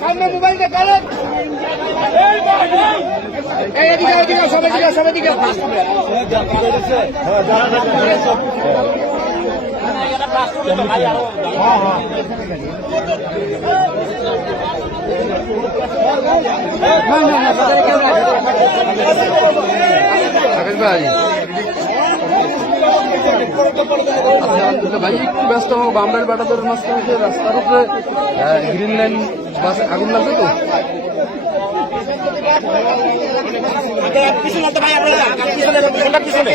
সামনে মোবাইল দেখালেন সবাই দিকে ভাই ভাই একটু ব্যস্ত হবো বামরাইল বাটাদোর মাঝখানে রাস্তার উপরে গ্রিন লাইন বাস আগুন লাগবে তো পিছনে